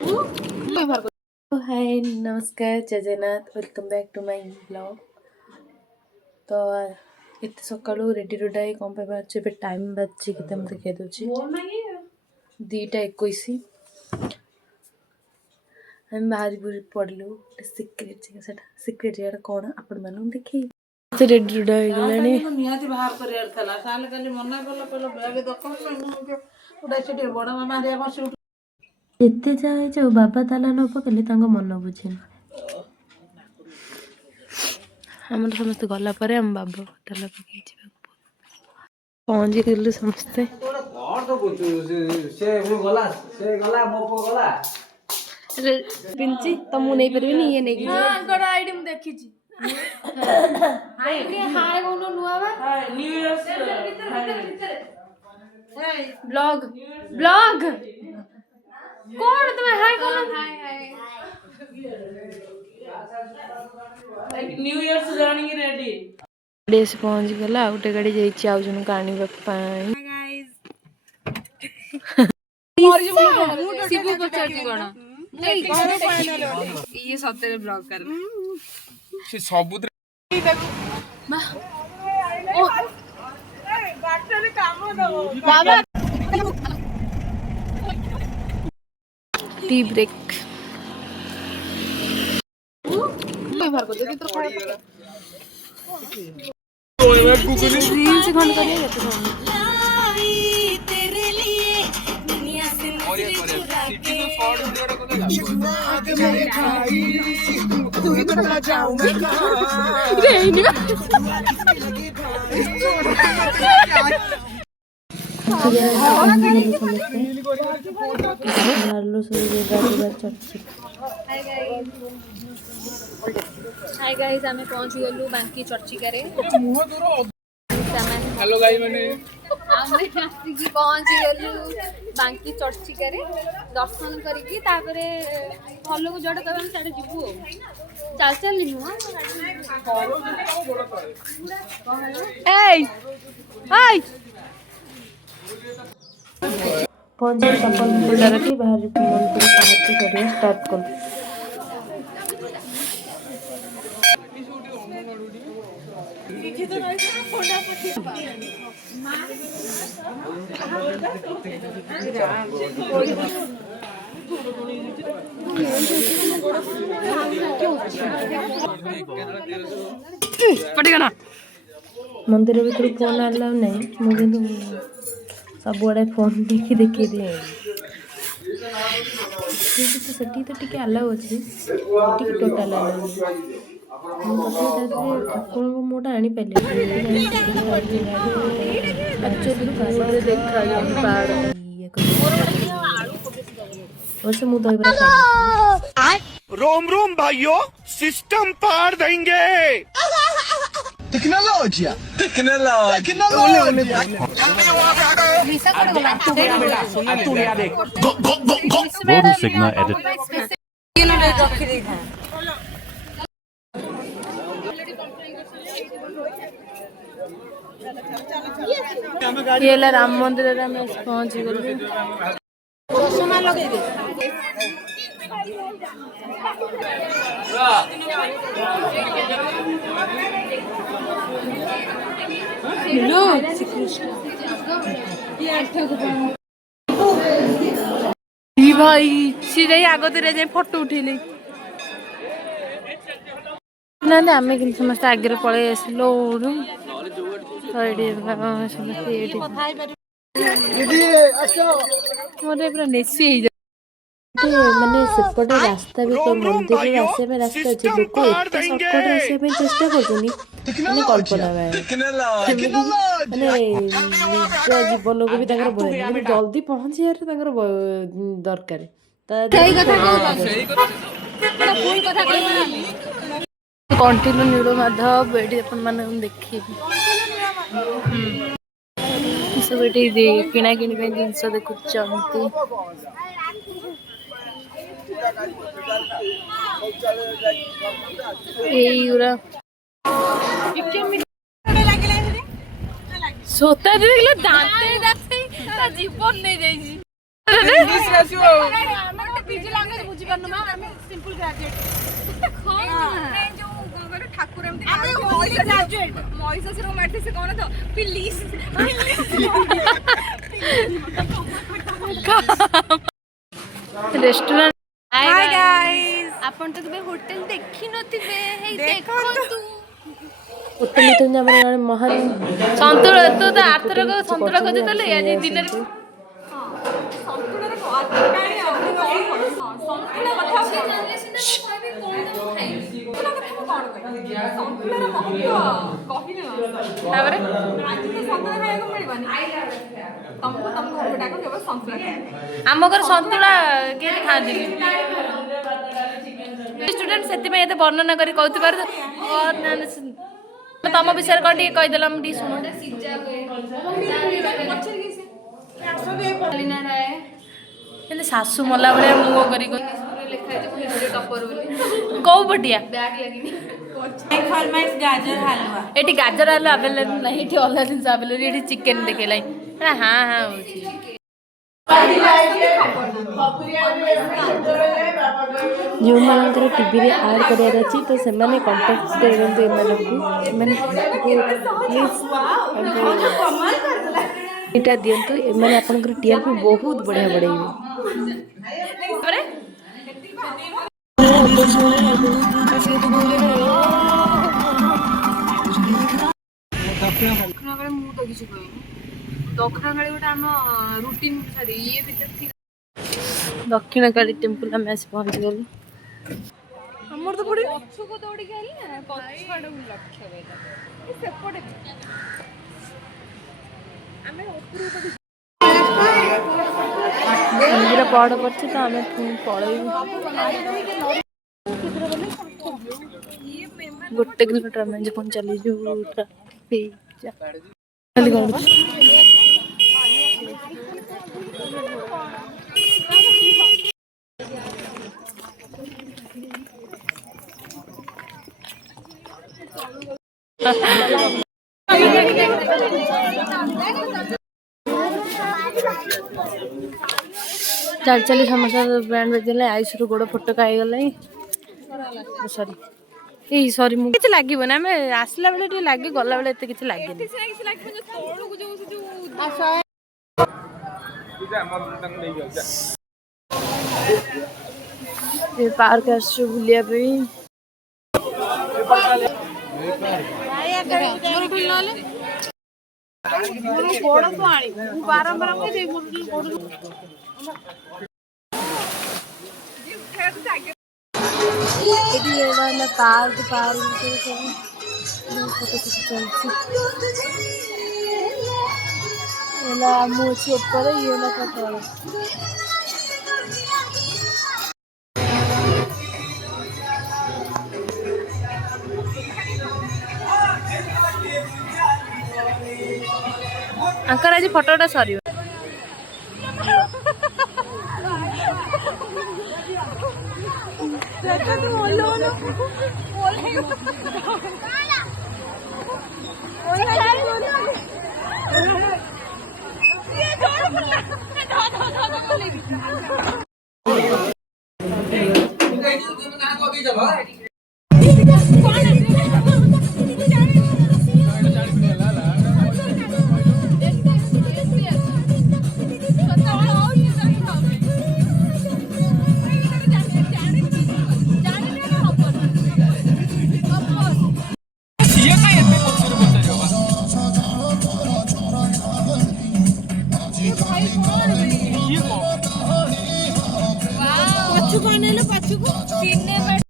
हाय नमस्कार जय Jagannath welcome back to my blog. तो एत सका रेडी रुडा कौन पे बाहर ए टाइम बाजि के देखा दूसरी 2:21 आम बाहर पड़लु सिक्रेट जगह सिक्रेट जगह कौन आपण मान देखे रेडी रुडा एते जाए जो बाबा ताला न पकड़े मन बुझे आम समस्त गला आम बाबा ताला पकई पहुँची गलु समस्ते पिंची तो मु नहीं पारिबी ये नहीं आईडी मु देखी आईडी हाय कोनो नुआ बा न्यू ईयर ब्लॉग ब्लॉग कौन तुम्हें हाय कौन हाय न्यू ईयर से जानी रेडी डेस पहुंच गला उटे गाड़ी जाई छी आउ जनु कानी पाई गाइस शिबू पचारती कोन नहीं घर फाइनल ये सतेरे ब्लॉग कर से सबुत ओ बाटर काम दो बाबा टी ब्रेक बाहर को दे तो खाए रील से खंड करिए तेरे लिए दुनिया से सिटी में फॉर्ड वीडियो खाई तू ही तो जाऊंगा हाय गाइस आमे पहुंच गलु बांकी चर्ची करे हेलो गाइस माने आमे आसी पहुंच गलु बांकी चर्ची करे दर्शन करिकी तापरे हल्लो को जड कहम साडे जिबु चल चल लिनु एय हाय पहुंचे चप्पल मुंडा रखी बाहर मंदिर पहुंच करिए स्टार्ट कर पटेगा ना मंदिर भीतर फोन अलाउ नहीं मुझे सब बड़े फोन देखी देखी दिए सेठी तो टिके अलाउ अच्छी टोटाल अलाउ ठाकुर मोटा आनी पारे रोम रोम भाइयों सिस्टम पार देंगे टेक्नोलॉजी सिग्मा एडिट ये राम मंदिर पहुंची गलु चश्मा लगे भाई सी आगतरे जाए फोटो उठेले ना आम कि समस्त आगे पलि आसलु पूरा नेसी माने सेपटे रास्ता भी मंदिर आसवा रास्ता अच्छे लोक एत सर्टकट आसवाई चेष्टा कर कल्पना माने निज जीवन को भी बोले जल्दी पहुंचे दरकार कंटिन्यू नीड़ो माधव ये देखी सब ये किणा कि जिनस देखुंत सोता दांते जीवन नहीं ପିଜି ଲାଙ୍ଗୁଏଜ ବୁଝି ପାରୁନୁ ମା ଆମେ ସିମ୍ପଲ ଗ୍ରାଜୁଏଟ ଯୋଉ କହିଲୁ ଠାକୁର ଏମିତି ଆମେ ଓନ୍ଲି ଗ୍ରାଜୁଏଟ ମହିଷାସୁର ମାଟି ସେ କଣ ତ ପ୍ଲିଜ ରେଷ୍ଟୁରାଣ୍ଟ ହାଇ ଗାइस ଆପଣ ତ କେବେ ହୋଟେଲ ଦେଖି ନଥିବେ ହେଇ ଦେଖନ୍ତୁ ହୋଟେଲ ଭିତରେ ଆମର ଜଣେ ମହାନ ସନ୍ତୁଳା ତୁ ତ ଆରଥରକ ସନ୍ତୁଳା ଖୋଜି ତାହେଲେ ଆଜି ଦିନରେ ଆମ ଘର ସନ୍ତୁଳା କେହି ଖାଆନ୍ତିନି ଷ୍ଟୁଡେଣ୍ଟ ସେଥିପାଇଁ ଏତେ ବର୍ଣ୍ଣନା କରି କହୁଥିବାରୁ ତମ ବିଷୟରେ କ'ଣ ଟିକେ କହିଦେଲ ମୁଁ ଟିକେ ଶୁଣ କିନ୍ତୁ ଶାଶୁ ମଲା ଭଳିଆ ମୁହଁ କରି କୋଉ ପଟିଆ ଏଠି ଗାଜର ହାଲୁଆ ଆଭେଲେବଲ୍ ନାହିଁ ଏଠି ଅଲଗା ଜିନିଷ ଆଭେଲେବଲ୍ ଏଠି ଚିକେନ ଦେଖେଇଲାଣି ହଁ ହଁ ହଉଛି ଯେଉଁମାନଙ୍କର ଟିଭିରେ ଆଡ଼୍ କରିବାର ଅଛି ତ ସେମାନେ କଣ୍ଟାକ୍ଟ କରନ୍ତୁ ଏମାନଙ୍କୁ ଏଇଟା ଦିଅନ୍ତୁ ଏମାନେ ଆପଣଙ୍କର ଟିଆରପି ବହୁତ ବଢ଼ିଆ ବଢ଼େଇବେ ଦକ୍ଷିଣ କାଳୀ ମୁଁ ତ କିଛି କହିନି ଦକ୍ଷିଣ କାଳୀ ଗୋଟେ ଆମ ରୁଟିନ୍ ଇଏ ଭିତରେ ଥିଲା ଦକ୍ଷିଣ କାଳୀ ଟେମ୍ପଲ ଆମେ ଆସି ପହଞ୍ଚିଗଲୁ ଆମର ତ ପଡି ପଛକୁ ଦୌଡ଼ିକି ଆଇଲି ନା ପଛ ଆଡ଼କୁ ଲକ୍ଷ୍ୟ କହିଲା ସେପଟେ ଆମେ ଉପରକୁ ମନ୍ଦିର ପହଡ଼ ପଡ଼ିଛି ତ ଆମେ ପଳେଇବୁ 1 କିଲୋମିଟର ଆମେ ଯେ ପୁଣି ଚାଲିଯିବୁ ଖାଲି ଗଡ଼ୁଛୁ ଚାଲି ଚାଲି ସମସ୍ତେ ବ୍ୟାଣ୍ଡ ବାଜିଲେ ଆଇସୁର ଗୋଡ଼ ଫଟକା ହେଇଗଲା ସରି ଏଇ ସରି ମୁଁ କିଛି ଲାଗିବନି ଆମେ ଆସିଲା ବେଳେ ଟିକେ ଲାଗି ଗଲା ବେଳେ ଏତେ କିଛି ଲାଗେନି ପାର୍କ ଆସିଛୁ ବୁଲିବା ପାଇଁ ଏଠି ହେଲା ପାର୍କ ଭିତରେ ସବୁ ଫଟୋ ଚାଲିଛି ହେଲା ମୁଁ ଅଛି ଉପରେ ଇଏ ହେଲା ତଳେ ଆଙ୍କର ଆଜି ଫଟୋଟା ସରିବ ପଛକୁ ଅନେଇଲେ ପଛକୁ